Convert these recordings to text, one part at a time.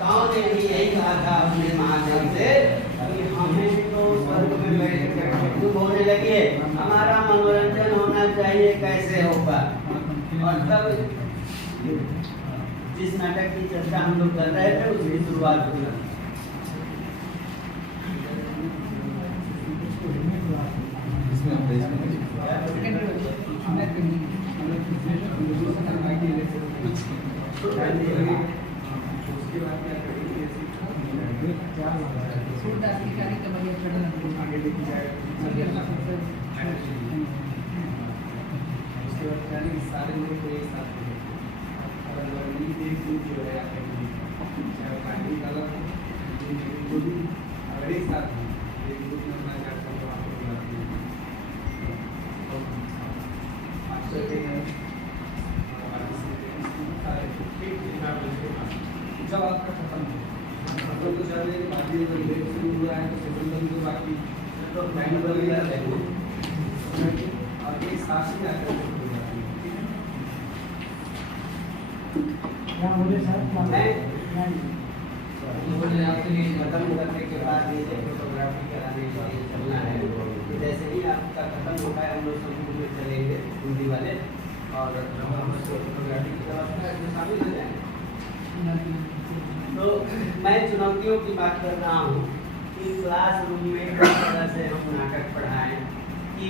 देवताओं ने भी यही कहा था अपने महादेव से कि हमें तो स्वर्ग में बैठे क्यों होने लगी है, हमारा मनोरंजन होना चाहिए, कैसे होगा। और तब जिस नाटक की चर्चा हम लोग कर रहे थे उसकी शुरुआत हुई। सारे लोग को एक साथ अगर एक साथ जब आपका खत्म हो तो शायद बाकी शुरू हुआ है तो बाकी तो लाइन बदल और एक साथ ही आकर मुझे आपके लिए खत्म करने के बाद ये फोटोग्राफी कराने के लिए चलना है। तो जैसे ही आपका खत्म होता है हम लोग समूह में चलेंगे हिंदी वाले और फोटोग्राफी की व्यवस्था इसमें शामिल हो जाएंगे। तो मैं चुनौतियों की बात कर रहा हूँ कि क्लासरूम में किस तरह से हम नाटक पढ़ाएं कि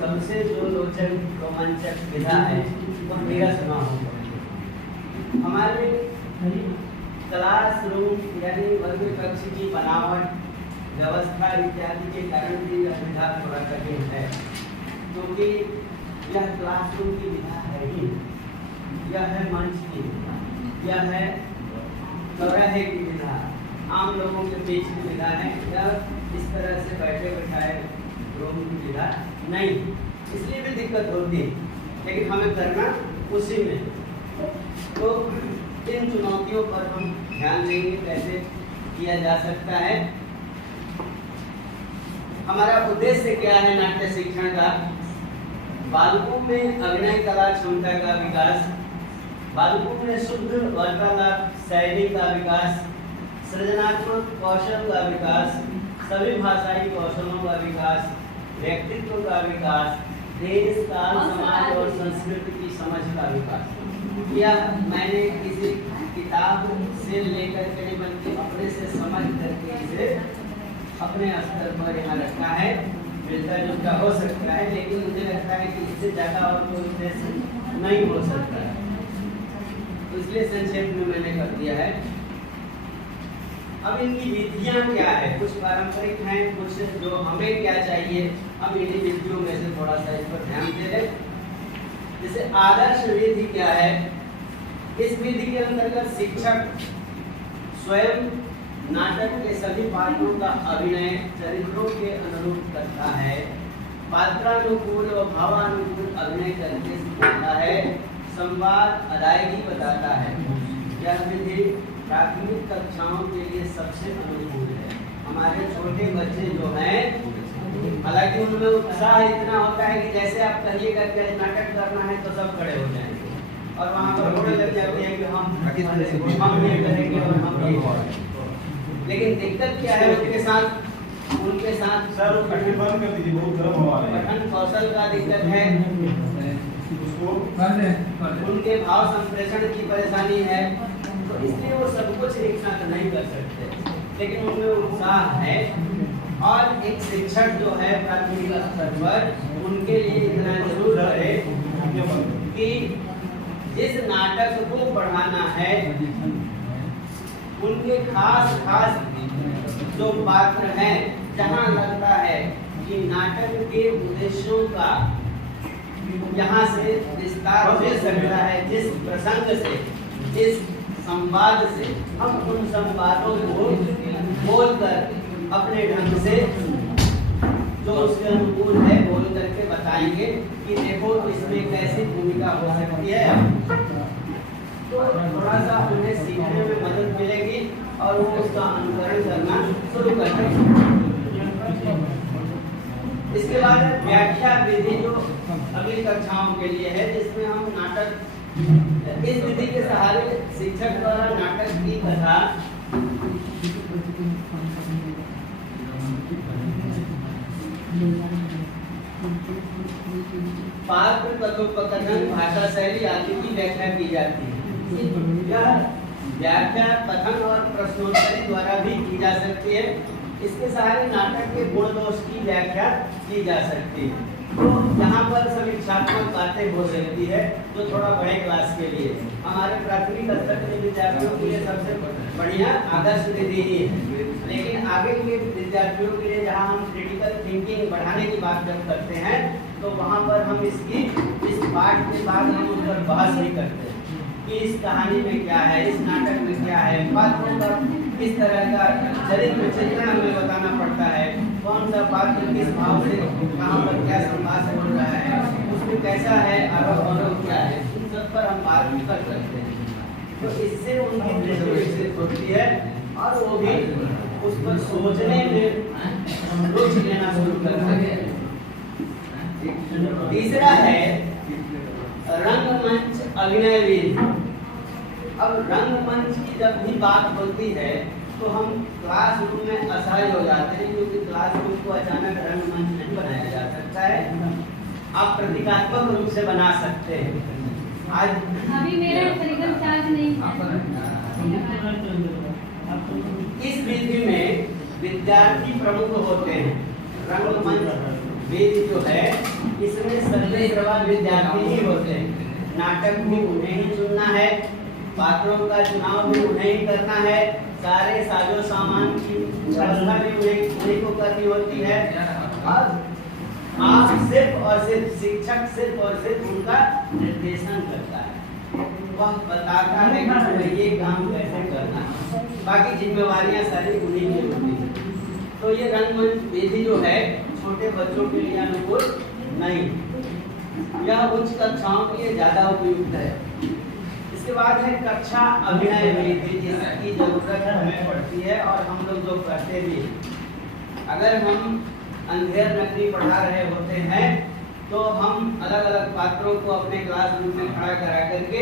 सबसे जो रोचक रोमांचक विधा है वो मेरा सुना हो। हमारे क्लासरूम यानी वर्ग कक्ष की बनावट व्यवस्था इत्यादि के कारण भी यह विधा थोड़ा कठिन है, क्योंकि यह क्लासरूम की विधा है ही, यह है मंच की, यह है चौराहे की विधा, आम लोगों के बीच की विधा है, यह इस तरह से बैठे बैठाए रूम की विधा नहीं। इसलिए भी दिक्कत होती है, लेकिन हमें करना उसी में। तो इन चुनौतियों पर हम ध्यान देंगे कैसे किया जा सकता है। हमारा उद्देश्य क्या है नाट्य शिक्षण का? बालकों में अभिनय कला क्षमता का विकास, बालकों में शुद्ध वार्तालाप शैली का विकास, सृजनात्मक कौशल का विकास, सभी भाषाई कौशलों का विकास, व्यक्तित्व का विकास, देश काल समाज और संस्कृति की समझ का विकास। यह मैंने किसी किताब से लेकर के नहीं बल्कि अपने से समझ करके इसे अपने स्तर पर यहाँ रखा है। मिलता जुलता हो सकता है, लेकिन मुझे लगता है कि इससे ज़्यादा और कोई उद्देश्य नहीं हो सकता है, तो इसलिए संक्षेप में मैंने कर दिया है। अब इनकी विधियाँ क्या है? कुछ पारंपरिक हैं, कुछ जो हमें क्या चाहिए। अब इन्हीं विधियों में से थोड़ा सा इस पर ध्यान दे दें। जैसे आदर्श विधि क्या है? इस विधि के अंतर्गत शिक्षक स्वयं नाटक के सभी पात्रों का अभिनय चरित्रों के अनुरूप करता है, पात्रानुकूल और भावानुकूल अभिनय करके सिखाता है, संवाद अदायगी बताता है। यह विधि प्राथमिक कक्षाओं के लिए सबसे अनुकूल है। हमारे छोटे बच्चे जो हैं, हालांकि उनमें उत्साह इतना होता है कि जैसे आप कहिएगा कि नाटक करना है तो सब खड़े हो जाएंगे और वहाँ पर होने लग जाती है कि हम ये करेंगे और हम ये करेंगे। लेकिन दिक्कत क्या है उनके साथ सर कठिन बंद कर दीजिए, बहुत गर्म हवा है। पठन कौशल का दिक्कत है, उनके भाव संप्रेषण की परेशानी है, तो इसलिए वो सब कुछ एक साथ नहीं कर सकते, लेकिन उनमें उत्साह है। और एक शिक्षक जो है प्राथमिक स्तर पर उनके लिए इतना जरूर करे कि जिस नाटक को पढ़ाना है उनके खास जो पात्र हैं, जहाँ लगता है कि नाटक के उद्देश्यों का यहाँ से विस्तार हो सकता है, जिस प्रसंग से, जिस संवाद से, हम उन संवादों को बोलकर अपने ढंग से जो उसके अनुकूल है बोल करके बताएंगे कि देखो इसमें कैसी भूमिका हो सकती है। तो थोड़ा सा उन्हें सीखने में मदद मिलेगी और वो उसका अनुकरण करना शुरू कर देंगे। इसके बाद व्याख्या विधि जो अगली कक्षाओं के लिए है, जिसमें हम नाटक इस विधि के सहारे शिक्षक द्वारा नाटक की कथा पात्र कथोपकथन भाषा शैली आदि की व्याख्या की जाती है। यह व्याख्या कथन और प्रश्नोत्तरी द्वारा भी की जा सकती है। इसके सहारे नाटक के गुण दोष की व्याख्या की जा सकती है। तो यहाँ पर समीक्षात्मक बातें हो सकती है जो थोड़ा बड़े क्लास के लिए, हमारे प्राथमिक स्तर के विद्यार्थियों के लिए सबसे बढ़िया आदर्श विधि ही है। लेकिन आगे के विद्यार्थियों के लिए जहाँ हम क्रिटिकल थिंकिंग बढ़ाने की बात जब करते हैं तो वहाँ पर हम इस पाठ के बाद हम उस पर बहस भी करते हैं कि इस कहानी में क्या है, इस नाटक में क्या है, पात्रों का किस तरह का चरित्र चित्रण हमें बताना पड़ता है, कौन सा पात्र किस भाव से कहाँ पर क्या संवाद बोल रहा है, उसमें कैसा है, आरोप अवरोध क्या है, इन सब पर हम बात कर सकते हैं। तो इससे उनकी दृष्टि विकसित होती है और वो भी उस पर सोचने में रुचि लेना शुरू करते हैं। तीसरा है रंगमंच अभिनय विधि। अब रंगमंच की जब भी बात होती है तो हम क्लासरूम में असहाय हो जाते हैं, क्योंकि क्लासरूम को अचानक रंगमंच नहीं बनाया जा सकता है। आप प्रतीकात्मक रूप से बना सकते हैं। आज अभी मेरा तरीका चार्ज नहीं इस विधि में विद्यार्थी प्रमुख होते हैं। रंगमंच विधि जो है इसमें सभी प्रवाह विद्यार्थी ही होते हैं। नाटक भी उन्हें ही चुनना है, पात्रों का चुनाव भी उन्हें ही करना है, सारे साजो सामान की व्यवस्था भी उन्हीं को करनी होती है। और आप सिर्फ और सिर्फ शिक्षक सिर्फ और सिर्फ उनका निर्देशन करता है, वह बताता है कि तुम्हें ये काम कैसे करना है, बाकी जिम्मेवारियां सारी उन्हीं की होती है। तो ये रंगमंच विधि जो है छोटे बच्चों के लिए अनुकूल नहीं, यह उच्च कक्षाओं के लिए ज्यादा उपयुक्त है। इसके बाद है कक्षा अभिनय विधि, जिसकी जरूरत हमें पड़ती है और हम लोग जो करते भी हैं। अगर हम अंधेर नकली पढ़ा रहे होते हैं तो हम अलग अलग पात्रों को अपने क्लासरूम में खड़ा करा करके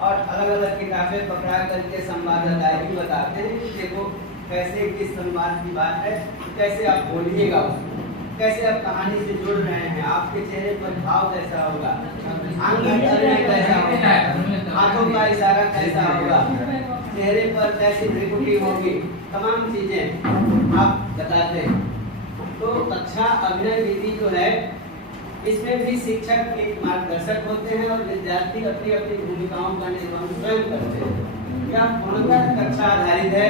और अलग अलग किताबें पकड़ा करके संवाद अदायगी बताते हैं कि देखो कैसे किस संवाद की बात है, कैसे आप बोलिएगा उसको, कैसे आप कहानी से जुड़ रहे हैं, आपके चेहरे पर भाव कैसा होगा, आंगिक अभिनय कैसा होगा, हाथों का इशारा कैसा होगा, चेहरे पर कैसी त्रिपुटी होगी, तमाम चीजें आप बताते हैं। तो कक्षा अभिनय विधि जो है इसमें भी शिक्षक एक मार्गदर्शक होते हैं और विद्यार्थी अपनी अपनी भूमिकाओं का निर्वहन स्वयं करते हैं। यह पूर्णतः कक्षा आधारित है।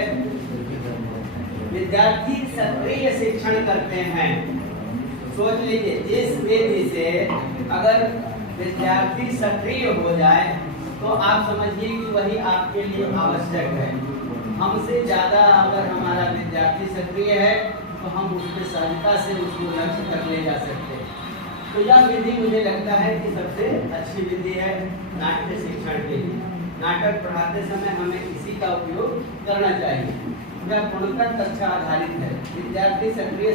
विद्यार्थी सक्रिय शिक्षण करते हैं। सोच लीजिए, जिस विधि से अगर विद्यार्थी सक्रिय हो जाए तो आप समझिए कि वही आपके लिए आवश्यक है। हमसे ज्यादा अगर हमारा विद्यार्थी सक्रिय है तो हम उसमें सहजता से उसको लक्ष्य तक ले जा सकते हैं। तो यह विधि मुझे लगता है कि सबसे अच्छी विधि है नाट्य शिक्षण के लिए। नाटक पढ़ाते समय हमें इसी का उपयोग करना चाहिए। यह पूर्णतः कक्षा आधारित है। विद्यार्थी सक्रिय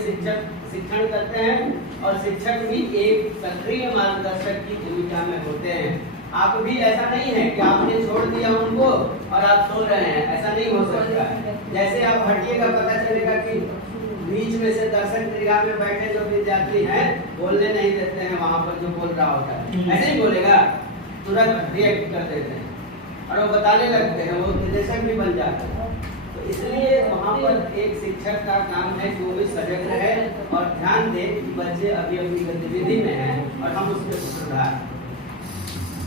शिक्षण करते हैं और शिक्षक भी एक सक्रिय मार्गदर्शक की भूमिका में होते हैं। आप भी ऐसा नहीं है कि आपने छोड़ दिया उनको और आप सो रहे हैं, ऐसा नहीं हो सकता। जैसे आप हटिएगा पता चलेगा कि बीच में से दर्शक दीर्घा में बैठे जो विद्यार्थी हैं बोलने नहीं देते हैं, वहां पर जो बोल रहा होता है ऐसे ही बोलेगा, तुरंत रिएक्ट कर देते हैं और वो बताने लगते हैं, वो निर्देशक भी बन जाते हैं। तो इसलिए वहां पर एक शिक्षक का काम है कि वो भी सजग रहे और ध्यान दे कि बच्चे अभी अपनी गतिविधि में हैं और हम उसके सुधार,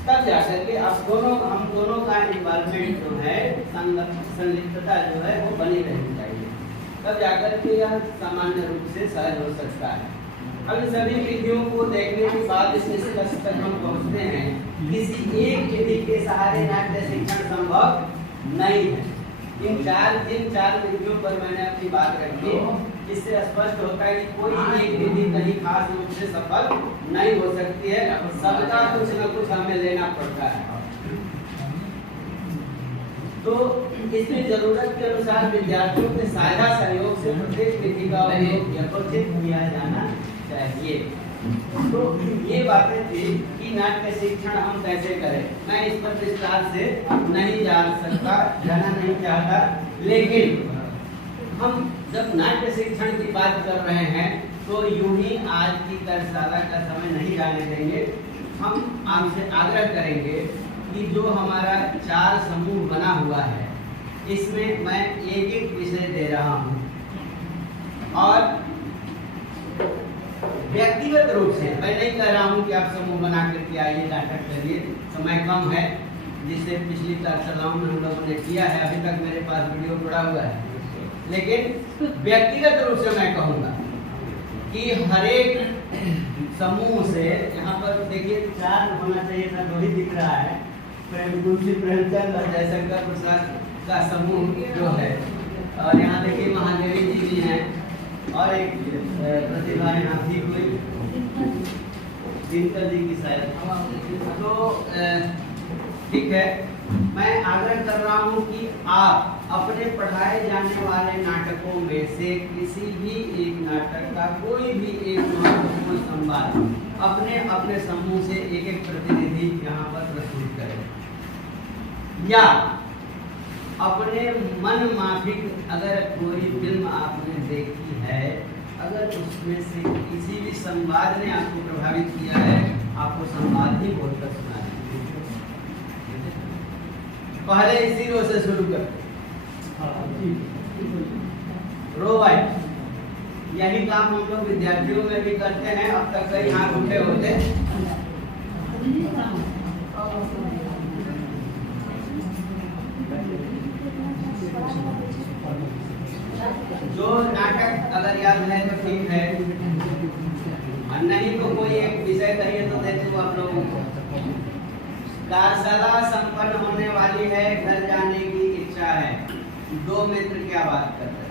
तब जाकर के हम दोनों का इन्वॉल्वमेंट जो है, संलिप्तता जो है वो बनी रहनी चाहिए, तब जाकर के यह सामान्य रूप से सहज हो सकता है। अब इन सभी विधियों को देखने के बाद इस निष्कर्ष तक हम पहुंचते हैं, किसी एक विधि के सहारे नाट्य शिक्षण संभव नहीं है। जिन चार विधियों पर मैंने अपनी बात रखी, इससे स्पष्ट होता है कि कोई एक विधि कहीं खास रूप से सफल नहीं हो सकती है, सबका कुछ न कुछ हमें लेना पड़ता है। तो इसमें जरूरत के अनुसार विद्यार्थियों के साझा सहयोग से प्रत्येक विधि का उपयोग यथोचित किया जाना चाहिए। तो ये बातें थी कि नाट्य शिक्षण हम कैसे करें। मैं इस पर विस्तार से नहीं जाना नहीं चाहता, लेकिन हम जब नाट्य शिक्षण की बात कर रहे हैं तो यूं ही आज की कार्यशाला का समय नहीं जाने देंगे। हम आपसे आग्रह करेंगे कि जो हमारा 4 समूह बना हुआ है, इसमें मैं एक एक विषय दे रहा हूँ और व्यक्तिगत रूप से मैं नहीं कह रहा हूँ कि आप समूह बना करके आइए, नाटक करिए, समय कम है, जिससे पिछली कार्यशालाओं में हम लोगों ने किया है, अभी तक मेरे पास वीडियो पड़ा हुआ है। लेकिन व्यक्तिगत रूप से मैं कहूँगा कि हर एक समूह से, यहाँ पर देखिए 4 होना चाहिए था, 2 ही दिख रहा है। तुलसी प्रेमचंद और जयशंकर प्रसाद का समूह जो है, और यहाँ देखिए महादेवी जी भी हैं और एक प्रतिभा यहाँ थी कोई दिनकर जी की शायद। तो ठीक है, मैं आग्रह कर रहा हूँ कि आप अपने पढ़ाए जाने वाले नाटकों में से किसी भी एक नाटक का कोई भी एक महत्वपूर्ण संवाद अपने अपने समूह से एक एक प्रतिनिधि यहाँ पर प्रस्तुत करें, या अपने मन माफिक अगर कोई फिल्म आपने देखी है, अगर उसमें से किसी भी संवाद ने आपको प्रभावित किया है, आपको संवाद ही बोलकर सुना दीजिए। पहले इसी रो से शुरू करते, रो भाई। यही काम हम लोग विद्यार्थियों में भी करते हैं, अब तक कई हाथ उठे होते। जो नाटक अगर याद है तो ठीक है, और नहीं तो कोई एक विषय करिए तो दे दूं आप लोगों को। कार्यशाला संपन्न होने वाली है, घर जाने की इच्छा है। 2 मित्र क्या बात कर रहे हैं?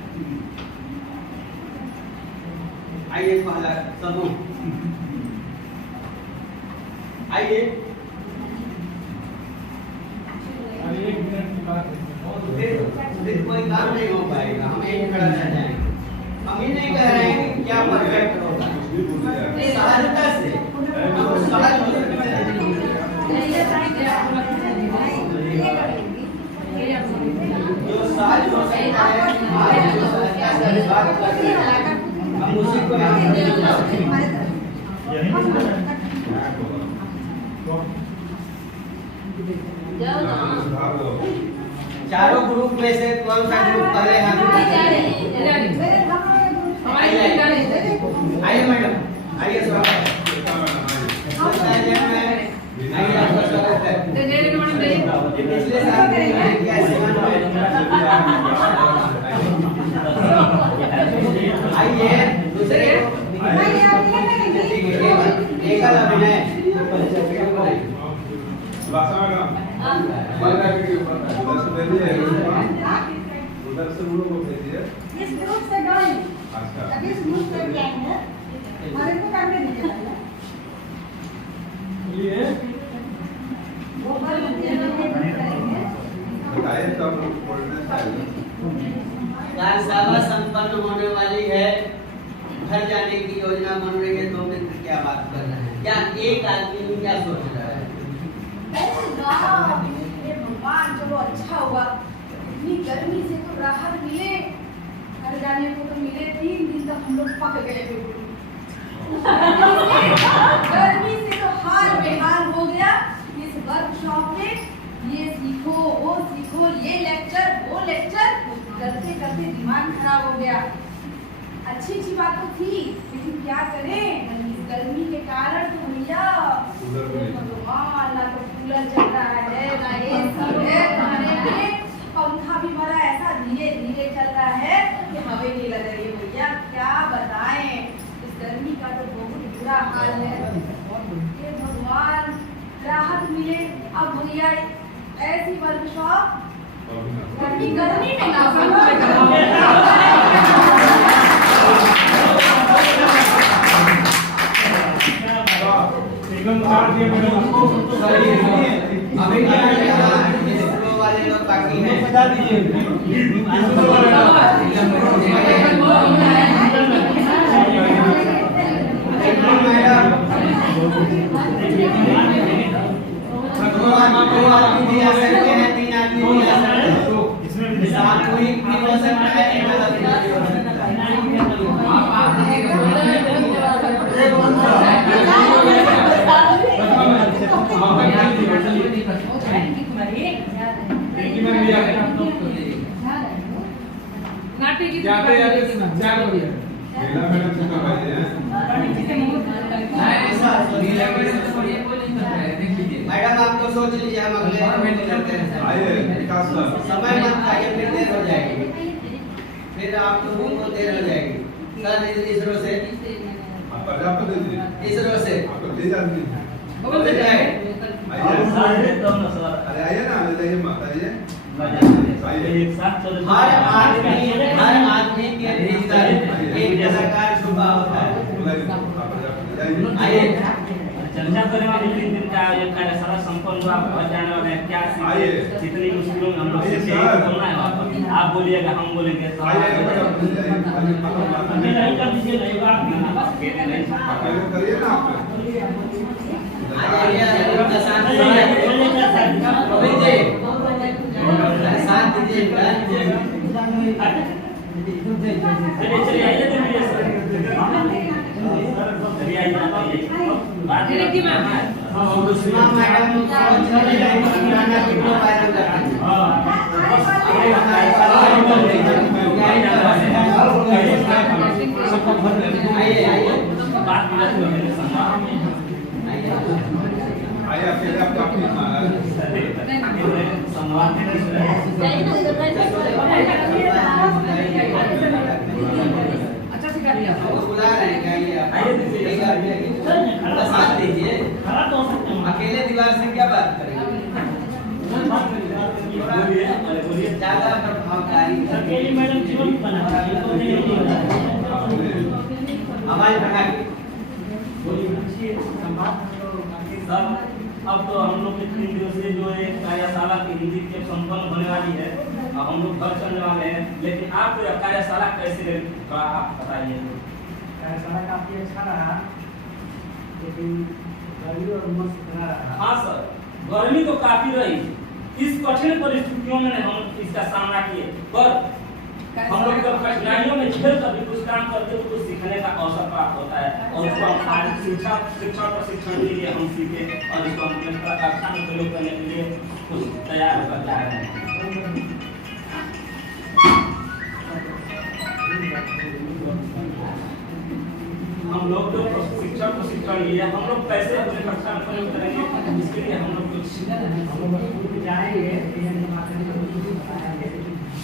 आइए पहला समूह, आइए। फिर कोई काम नहीं हो पाएगा, हम यही खड़ा रह जाएंगे। हम ही नहीं कह रहे हैं कि क्या परफेक्ट होगा, सहजता से हम सहज हो सकते हैं। जो सहज हो सकता है, आज जो सहजता से बात कर रहे हैं, हम उसी को चारों ग्रुप में से कौन सा ग्रुप पहले हाथ आइए मैडम, आइए स्वागत आइए, आपका स्वागत है। पिछले साल आइए दूसरे एकल अभिनय उधर से उन लोगों को भेजिए। इस ग्रुप से ड्राइंग, तब इस ग्रुप से ड्राइंग है, हमारे को करने नहीं चाहिए। ये वो बार करेंगे। बताइए तो आप लोग बोलने चाहिए। कार्यशाला संपन्न होने वाली है, घर जाने की योजना बन रही है। 2 मित्र क्या बात कर रहे हैं, या एक आदमी क्या सोच रहा है? ये भगवान चलो अच्छा हुआ, इतनी गर्मी से तो राहत मिले, घर जाने को तो मिले। 3 दिन तक हम लोग पक गए बिल्कुल। गर्मी से तो हाल बेहाल हो गया। इस वर्कशॉप में ये सीखो, वो सीखो, ये लेक्चर, वो लेक्चर, करते करते दिमाग खराब हो गया। अच्छी अच्छी बात तो थी, लेकिन क्या करें, इस गर्मी के कारण तो भैया भगवान, ना तो कूलर चल रहा है, ना एसी है, ना पंखा भी बड़ा ऐसा धीरे धीरे चल रहा है कि हवा नहीं लग रही है। भैया क्या बताएं, इस गर्मी का तो बहुत बुरा हाल है। ये भगवान राहत मिले। अब भैया ऐसी वर्कशॉप गर्मी में ना अभी क्या वाले लोग बाकी हैं, बता दीजिए। मैडम दो आदमी भी आ सकते हैं, 3 आदमी भी आ सकते हैं। सामूहिक भी हो सकता है, एक अलग भी हो सकता है। लीला मैडम से करवाइए। मैडम आप तो सोच लीजिए, हम अगले करते हैं। आइए विकास सर। समय मत खाइए, फिर देर हो जाएगी, फिर आप लोगों को देर हो जाएगी। सर इसरो से, आप प्रजापति दीजिए। इसरो से आप तो तेज आदमी हैं। बोल जाए। आइए। अरे आइए ना, ले जाइए मत आइए। आइए। हर आदमी के भीतर एक कलाकार छुपा होता है। बुलाइए, आप प्रजापति जाइए। आइए। चर्चा करने वाले 3 दिन का आयोजन कार्यशाला संपन्न हुआ। बहुत जाने वाले हैं क्या आइए। जितनी मुश्किलों में हम लोग आइए सीखे सर। बोलना है वहाँ पर। आप बोलिएगा, हम बोलेंगे। आइए प्रजापति जाइए। आइए अकेले नहीं कर दीजिए, नहीं बात नहीं। अकेले नहीं। अकेले करिए ना आप। आइए, शांत दीजिए, शांत दीजिए। चलिए आइए, चलिए सर। चलिए आइए, बात करेंगे मैम। सुषमा मैडम पुराना वीडियो वायरल करते हैं। आइए आइए, बात आइए अकेले आप काफी संवाद बुला रहे हैं क्या? ये आप आइए दीजिए। साथ दीजिए। खड़ा तो हो सकते हैं। अकेले दीवार से क्या बात करेंगे? बोलिए, अरे बोलिए। ज्यादा प्रभावकारी अकेली मैडम जीवन बनाती है, तो नहीं आवाज बढ़ा के सर, अब तो हम लोग के 3 दिवसीय जो एक कार्यशाला की हिंदी के संपन्न होने वाली है, अब हम लोग घर चलने वाले हैं। लेकिन आप यह कार्यशाला कैसे रही, थोड़ा आप बताइए। कार्यशाला काफी अच्छा रहा, लेकिन गर्मी और उमस इतना रहा। हाँ सर, गर्मी तो काफी रही। इस कठिन परिस्थितियों में हम इसका सामना किए, पर हम लोग जब कठिनाइयों में झेल कर भी कुछ काम करते तो कुछ सीखने का अवसर प्राप्त होता है। और उसको हम आज शिक्षण प्रशिक्षण के लिए हम सीखे और इसको हम अपने कक्षा में प्रयोग करने के लिए कुछ तैयार होकर जा रहे हैं। हम लोग जो शिक्षण प्रशिक्षण लिए, हम लोग कैसे अपने कक्षा में प्रयोग करेंगे, इसके लिए हम लोग कुछ जाएंगे।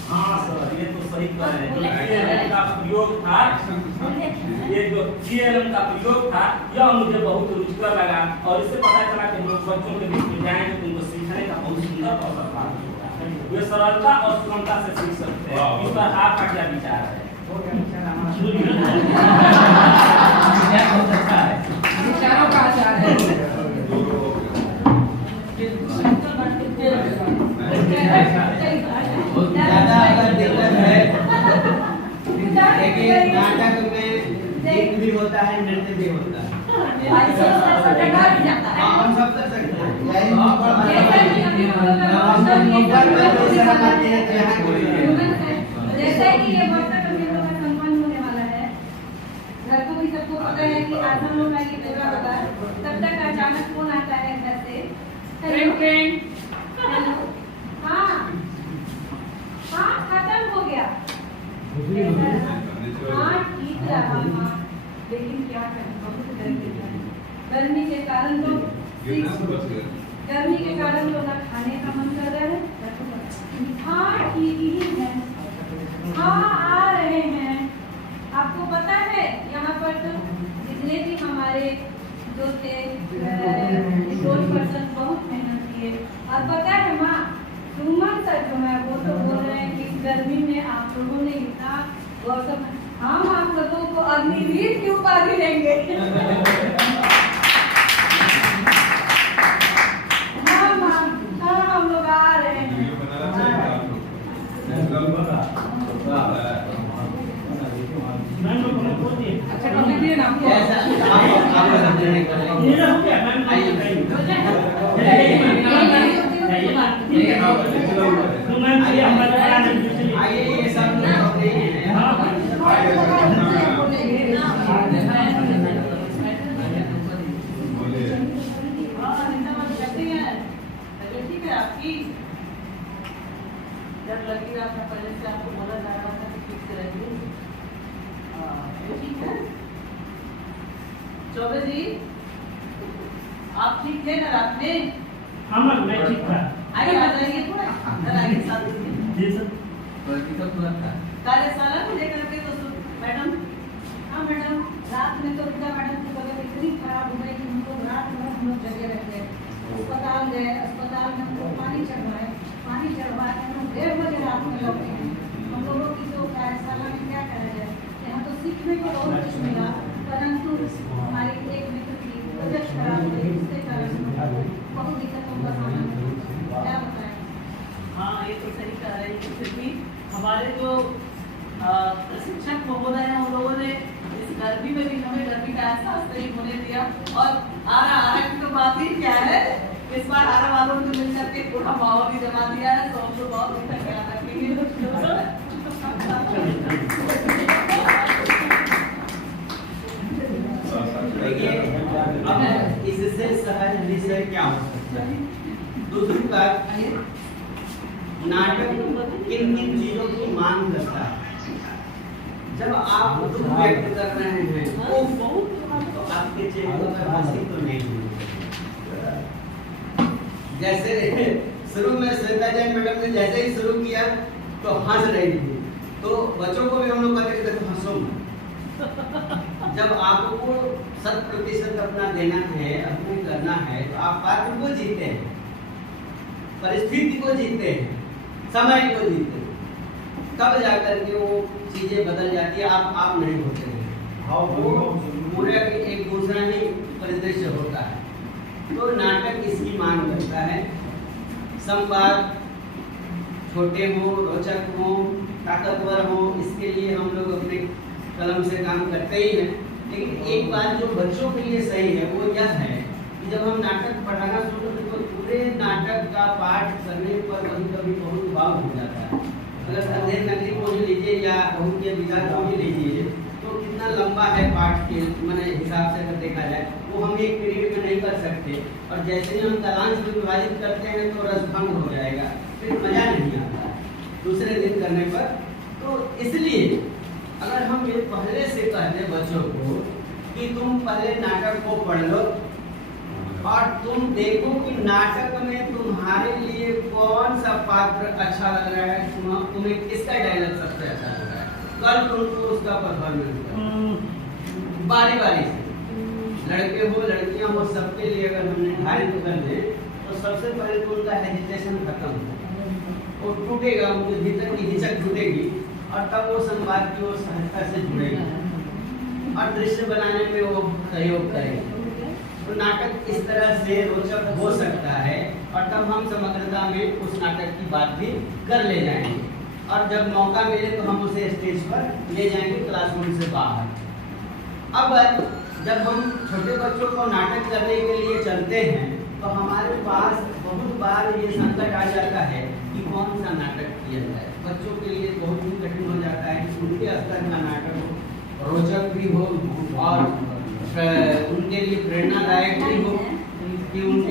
हाँ सर, ये तो सही कह रहे हैं। जो CLM का प्रयोग था, ये जो CLM का प्रयोग था, यह मुझे बहुत रुचिकर लगा और इससे पता चला कि हम लोग बच्चों के बीच में जाएंगे तो उनको सीखने का बहुत सुंदर अवसर प्राप्त होगा। वे सरलता और सुगमता से सीख सकते हैं। इस पर आपका क्या विचार है? बहुत अच्छा रहा। बहुत अच्छा है। विचारों का आचार है। ज्यादा अगर दिक्कत है, लेकिन नाटक में गीत भी होता है, नृत्य भी होता है। हाँ, हम सब कर सकते हैं। जैसे कि ये वर्षा का सम्मान होने वाला है, घर को भी सबको पता है कि आज हम लोग का ये प्रोग्राम होगा। तब तक अचानक फोन आता है घर से, हेलो हाँ हाँ खत्म हो गया। हाँ ठीक रहा हाँ, लेकिन क्या करें बहुत गर्मी है। गर्मी के कारण तो गर्मी के कारण तो ना खाने का मन कर रहा है। हाँ ठीक ही है, हाँ आ रहे हैं। आपको पता है यहाँ पर तो जितने भी हमारे जो थे रिपोर्ट पर्सन बहुत मेहनत किए। और पता है माँ, सुमन सर जो है वो तो बोल रहे हैं कि इस गर्मी में आप लोगों ने इतना गौरव, हम आप लोगों को अग्निवीर की उपाधि देंगे। हाँ माँ, हाँ हम लोग आ रहे हैं। अच्छा कर लीजिए ना। ऐसा आप समझने के लिए ये ना हो गया मैम। आइए। ये से आपको बोला जा रहा था कि ठीक से रहिए। ठीक है चौबे जी, आप ठीक थे ना रात में? हाँ मैम, मैं ठीक था। आइए आ जाइए थोड़ा अंदर आइए साथ में। जी सर। कार्यशाला को लेकर के तो मैडम, हाँ मैडम, रात में तो रीता मैडम की तबीयत इतनी खराब हो गई कि उनको रात भर हम लोग जगे रहते हैं। अस्पताल गए, अस्पताल में हमको पानी चढ़वाए के हम 1:30 बजे रात में लौटे हैं। हम लोगों की जो कार्यशाला में क्या करा जाए, यहाँ तो सीखने को बहुत कुछ मिला, परंतु हमारी एक मित्र की तबीयत खराब हो गई, उसके कारण बहुत दिक्कतों का सामना क्या बताएं। हाँ ये तो सही कह रही है, फिर भी हमारे जो प्रशिक्षक महोदय हैं उन लोगों ने इस गर्मी में भी हमें गर्मी का एहसास नहीं होने दिया। और आरा की तो बात ही क्या है, इस बार आरा वालों ने मिलकर के पूरा माहौल ही जमा दिया है, तो हम लोग बहुत अच्छा ख्याल रखेंगे। देखिए अब इससे सहज विषय क्या हो सकता है। दूसरी बात, नाटक किन किन चीजों की मांग करता है। जब आप दुख व्यक्त कर रहे हैं तो आपके चेहरे पर हंसी तो नहीं होगी। जैसे शुरू में श्वेता जैन मैडम ने जैसे ही शुरू किया तो हंस रही थी, तो बच्चों को भी हम लोग कहते थे देखो हंसो। जब आपको 100% अपना देना है, अपने करना है, तो आप पात्र को जीते हैं, परिस्थिति को जीते हैं, समय को जीते हैं, तब जाकर के वो चीजें बदल जाती है। आप नहीं होते हैं, वो पूरा एक दूसरा ही परिदृश्य होता है। तो नाटक इसकी मांग करता है। संवाद छोटे हो, रोचक हो, ताकतवर हो, इसके लिए हम लोग अपने कलम से काम करते ही हैं। लेकिन एक बात जो बच्चों के लिए सही है वो यह है कि जब हम नाटक पढ़ाना शुरू करते तो पूरे नाटक का पाठ करने पर कभी कभी बहुत भाव हो जाता है। अगर अंधेर नगरी को ही लीजिए या बहुत के विचार को ही लीजिए तो कितना लंबा है पाठ के मैंने हिसाब से अगर देखा जाए, वो हम एक पीरियड में नहीं कर सकते। और जैसे ही हम कालांश में विभाजित करते हैं तो रसभंग हो जाएगा, फिर मजा नहीं आता दूसरे दिन करने पर। तो इसलिए अगर हम ये पहले से कह दें बच्चों को कि तुम पहले नाटक को पढ़ लो और तुम देखो कि नाटक में तुम्हारे लिए कौन सा पात्र अच्छा लग रहा है, तुम्हें किसका डायलॉग सबसे अच्छा लग रहा है, कल तुमको उसका परफॉर्मेंस करो बारी बारी से। लड़के हो लड़कियां हो, सबके लिए अगर हम निर्धारित कर दें तो सबसे पहले तो उनका हेजिटेशन खत्म हो, वो टूटेगा, उनके भीतर की हिचक टूटेगी और तब वो संवाद की ओर सहजता से जुड़ेगी और दृश्य बनाने में वो सहयोग करेगी। तो नाटक इस तरह से रोचक हो सकता है और तब हम समग्रता में उस नाटक की बात भी कर ले जाएंगे। और जब मौका मिले तो हम उसे स्टेज पर ले जाएंगे क्लासरूम से बाहर। अब जब हम छोटे बच्चों को नाटक करने के लिए चलते हैं तो हमारे पास बहुत बार ये संकट आ जाता है कि कौन सा नाटक किया जाए। बच्चों के लिए बहुत ही कठिन हो जाता है कि उनके स्तर का नाटक हो, रोचक भी हो और उनके लिए प्रेरणादायक भी हो कि उनके